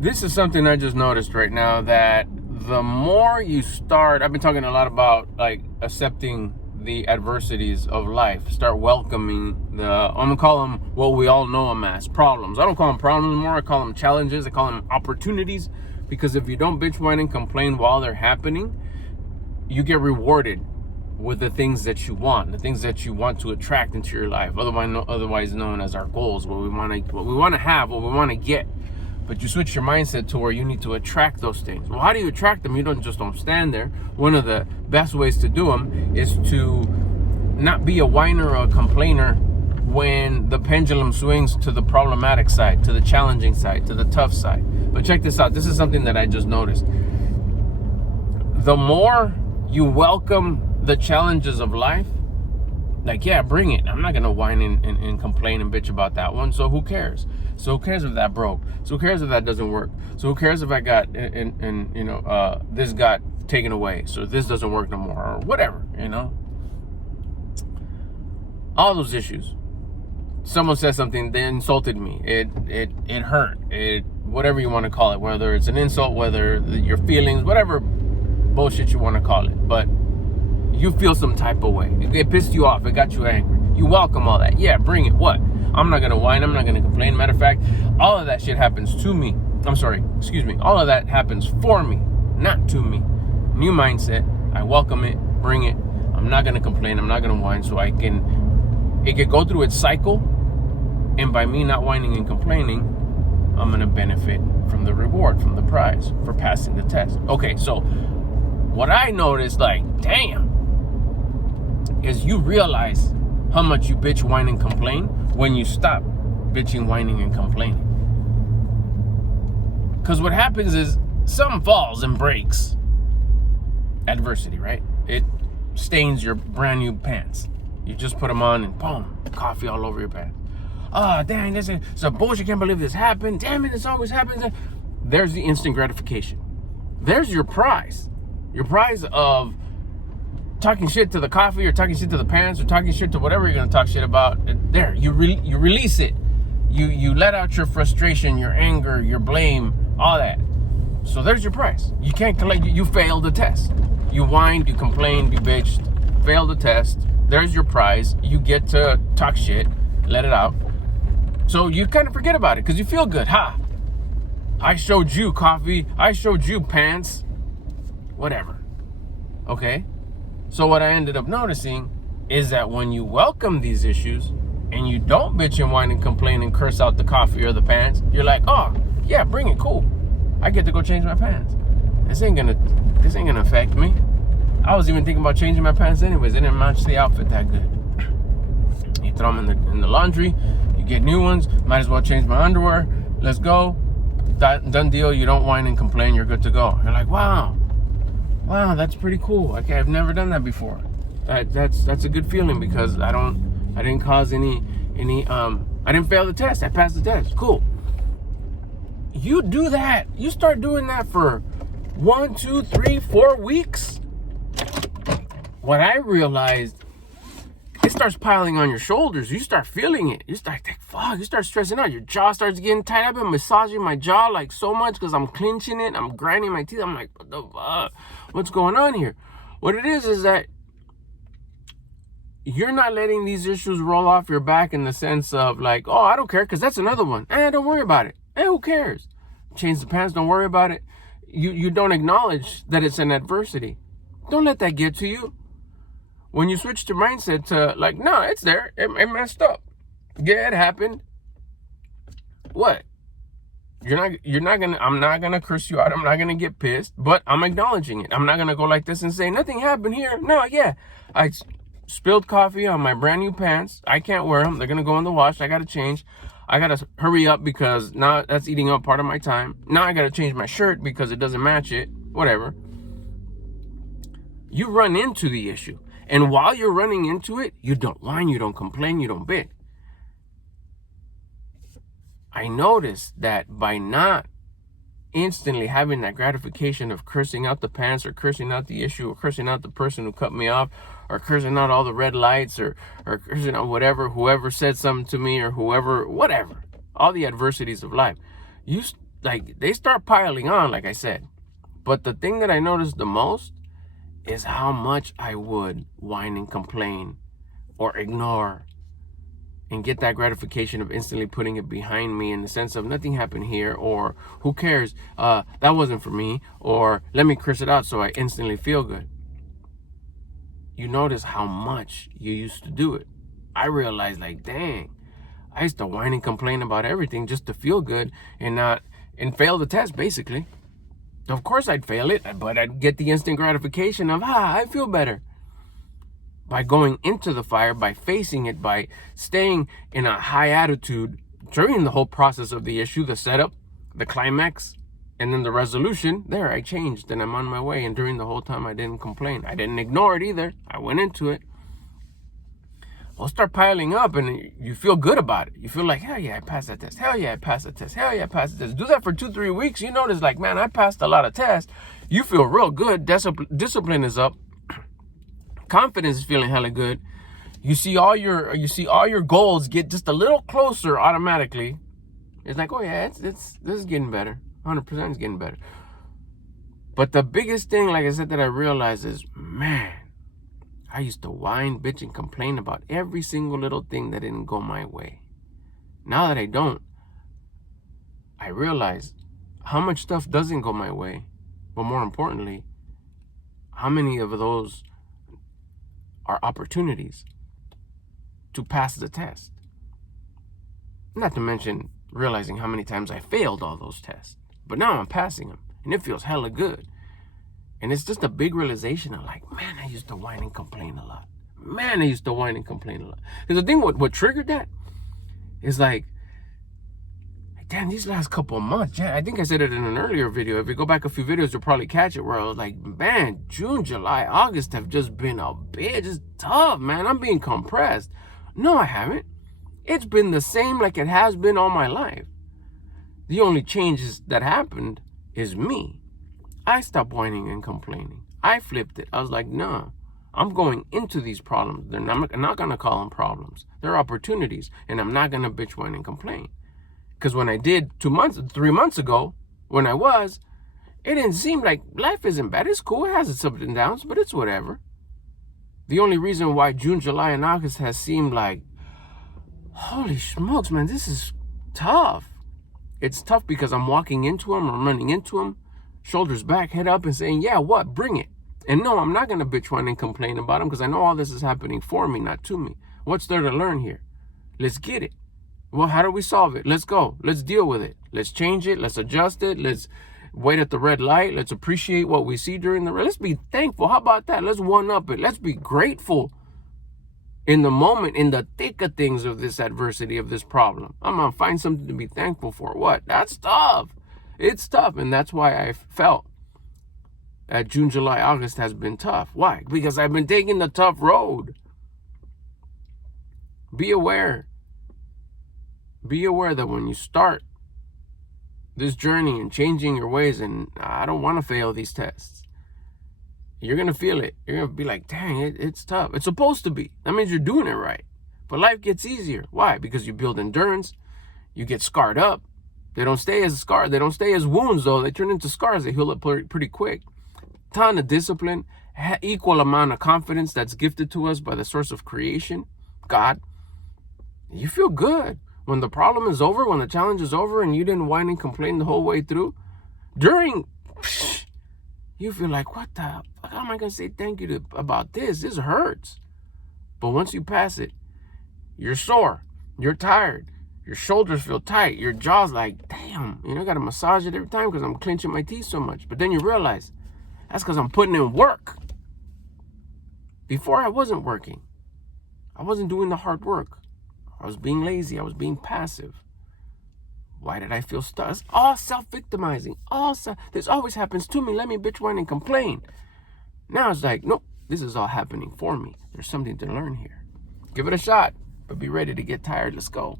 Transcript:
This is something I just noticed right now, that the more you start, I've been talking a lot about like accepting the adversities of life, start welcoming I'm gonna call them what we all know them as, problems. I don't call them problems anymore, I call them challenges, I call them opportunities, because if you don't bitch, whine, and complain while they're happening, you get rewarded with the things that you want, the things that you want to attract into your life, otherwise known as our goals, what we want to have, what we want to get. But you switch your mindset to where you need to attract those things. Well, how do you attract them? You don't stand there. One of the best ways to do them is to not be a whiner or a complainer when the pendulum swings to the problematic side, to the challenging side, to the tough side. But check this out. This is something that I just noticed. The more you welcome the challenges of life, like, yeah, bring it. I'm not going to whine and complain and bitch about that one. So who cares? So who cares if that broke? So who cares if that doesn't work? So who cares if I got, this got taken away? So this doesn't work no more, or whatever, All those issues. Someone said something, they insulted me. It hurt. Whatever you want to call it, whether it's an insult, whether your feelings, whatever bullshit you want to call it. But you feel some type of way. It pissed you off. It got you angry. You welcome all that. Yeah, bring it. What? I'm not going to whine. I'm not going to complain. Matter of fact, all of that shit happens to me. All of that happens for me, not to me. New mindset. I welcome it. Bring it. I'm not going to complain. I'm not going to whine. So it can go through its cycle. And by me not whining and complaining, I'm going to benefit from the reward, from the prize for passing the test. Okay, so what I noticed, damn, is you realize how much you bitch, whine, and complain when you stop bitching, whining, and complaining. Because what happens is something falls and breaks. Adversity, right? It stains your brand new pants. You just put them on and boom, coffee all over your pants. Oh, dang, this is some bullshit. I can't believe this happened. Damn it, this always happens. There's the instant gratification. There's your prize. Your prize of talking shit to the coffee, or talking shit to the pants, or talking shit to whatever you're going to talk shit about. There, you release it. You let out your frustration, your anger, your blame, all that. So there's your prize. You can't collect. You failed the test. You whined, you complained, you bitched, failed the test. There's your prize. You get to talk shit, let it out. So you kind of forget about it because you feel good. Ha! I showed you coffee. I showed you pants. Whatever. Okay? So what I ended up noticing is that when you welcome these issues and you don't bitch and whine and complain and curse out the coffee or the pants, you're like, oh, yeah, bring it, cool. I get to go change my pants. This ain't gonna affect me. I was even thinking about changing my pants anyways. They didn't match the outfit that good. You throw them in the laundry, you get new ones, might as well change my underwear. Let's go. Done deal. You don't whine and complain, you're good to go. You're like, wow, that's pretty cool. Okay, I've never done that before. That's a good feeling because I didn't cause any I didn't fail the test. I passed the test. Cool. You do that. You start doing that for 1, 2, 3, 4 weeks. What I realized, it starts piling on your shoulders. You start feeling it. You start you start stressing out. Your jaw starts getting tight. I've been massaging my jaw like so much because I'm clenching it. I'm grinding my teeth. I'm like, what the fuck? What's going on here? What it is that you're not letting these issues roll off your back in the sense of like, oh, I don't care because that's another one. Don't worry about it. Who cares? Change the pants. Don't worry about it. You don't acknowledge that it's an adversity. Don't let that get to you. When you switch your mindset to like, no, it's there. It messed up. Yeah, it happened. What? I'm not gonna curse you out. I'm not gonna get pissed, but I'm acknowledging it. I'm not gonna go like this and say nothing happened here. No, yeah, I spilled coffee on my brand new pants. I can't wear them. They're gonna go in the wash. I gotta change. I gotta hurry up because now that's eating up part of my time. Now I gotta change my shirt because it doesn't match it. Whatever. You run into the issue. And while you're running into it, you don't whine, you don't complain, you don't bitch. I noticed that by not instantly having that gratification of cursing out the pants or cursing out the issue or cursing out the person who cut me off or cursing out all the red lights or cursing out whoever said something to me or whatever, all the adversities of life, like, they start piling on, like I said. But the thing that I noticed the most is how much I would whine and complain or ignore and get that gratification of instantly putting it behind me, in the sense of nothing happened here, or who cares, that wasn't for me, or let me curse it out so I instantly feel good. You notice how much you used to do it. I realized, like, dang, I used to whine and complain about everything just to feel good and fail the test, basically. Of course I'd fail it, but I'd get the instant gratification of, I feel better. By going into the fire, by facing it, by staying in a high attitude during the whole process of the issue, the setup, the climax, and then the resolution, there I changed and I'm on my way. And during the whole time I didn't complain. I didn't ignore it either. I went into it. We'll start piling up and you feel good about it. You feel like, hell yeah, I passed that test. Hell yeah, I passed the test. Hell yeah, I passed the test. Do that for 2-3 weeks. You notice, like, man, I passed a lot of tests. You feel real good. Discipline is up. Confidence is feeling hella good. You see all your goals get just a little closer automatically. It's like, oh yeah, this is getting better. 100% is getting better. But the biggest thing, like I said, that I realized is, man, I used to whine, bitch, and complain about every single little thing that didn't go my way. Now that I don't, I realize how much stuff doesn't go my way, but more importantly, how many of those are opportunities to pass the test. Not to mention realizing how many times I failed all those tests. But now I'm passing them, and it feels hella good. And it's just a big realization of, like, man, I used to whine and complain a lot. Man, I used to whine and complain a lot. Because the thing, what triggered that is, like, damn, these last couple of months, yeah, I think I said it in an earlier video. If you go back a few videos, you'll probably catch it, where I was like, man, June, July, August have just been a bitch. It's tough, man. I'm being compressed. No, I haven't. It's been the same like it has been all my life. The only changes that happened is me. I stopped whining and complaining. I flipped it. I was like, nah, I'm going into these problems. I'm not going to call them problems. They're opportunities, and I'm not going to bitch, whine, and complain. Because when I did 3 months ago, when it didn't seem like life isn't bad. It's cool. It has its ups and downs, but it's whatever. The only reason why June, July, and August has seemed like, holy smokes, man, this is tough. It's tough because I'm walking into them, I'm running into them, shoulders back, head up, and saying, yeah, what? Bring it. And no, I'm not going to bitch, whine, and complain about them, because I know all this is happening for me, not to me. What's there to learn here? Let's get it. Well, how do we solve it? Let's go. Let's deal with it. Let's change it. Let's adjust it. Let's wait at the red light. Let's appreciate what we see during the red. Let's be thankful. How about that? Let's one up it. Let's be grateful in the moment, in the thick of things, of this adversity, of this problem. I'm going to find something to be thankful for. What? That's tough. It's tough. And that's why I felt that June, July, August has been tough. Why? Because I've been taking the tough road. Be aware. Be aware that when you start this journey and changing your ways, and I don't want to fail these tests, you're going to feel it. You're going to be like, dang, it's tough. It's supposed to be. That means you're doing it right. But life gets easier. Why? Because you build endurance. You get scarred up. They don't stay as scars. They don't stay as wounds, though. They turn into scars. They heal up pretty quick. Ton of discipline. Equal amount of confidence that's gifted to us by the source of creation, God. You feel good. When the problem is over, when the challenge is over, and you didn't whine and complain the whole way through, you feel like, what the fuck am I going to say thank you about this? This hurts. But once you pass it, you're sore, you're tired, your shoulders feel tight, your jaw's like, damn, I got to massage it every time because I'm clenching my teeth so much. But then you realize, that's because I'm putting in work. Before I wasn't working. I wasn't doing the hard work. I was being lazy. I was being passive. Why did I feel stuck? It's all self-victimizing. This always happens to me. Let me bitch, whine, and complain. Now it's like, nope, this is all happening for me. There's something to learn here. Give it a shot, but be ready to get tired. Let's go.